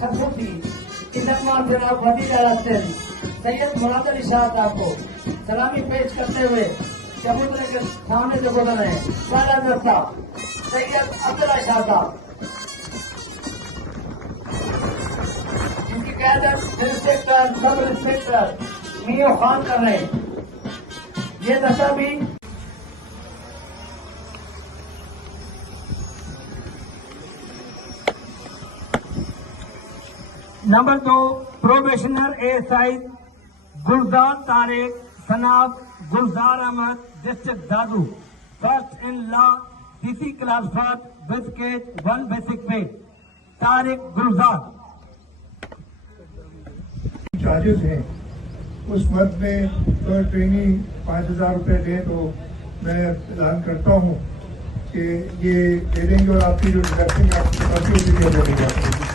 खसूसी इनकमान जनाब भतीजा रस्तेन सैयद मुराद अली शाह साहब को सलामी पेश करते हुए चबूतरे के सामने से गुजर रहे हैं। पहला दस्ता सैयद अब्दुल्ला शाह साहब, इनकी क़यादत इंस्पेक्टर सब इंस्पेक्टर मियो खान कर रहे हैं। ये दशा भी number 2 probationer ASI Gulzar Tariq सनाब Gulzar Ahmed district Dadu, first in law CC class 4 with case 1 basic pay Tariq Gulzar. Charges हैं उस मद में तो ट्रेनिंग 5,000 रुपये दें तो मैं ऐलान करता हूँ कि ये दे देंगे और आपकी जो डिडक्शन है आपकी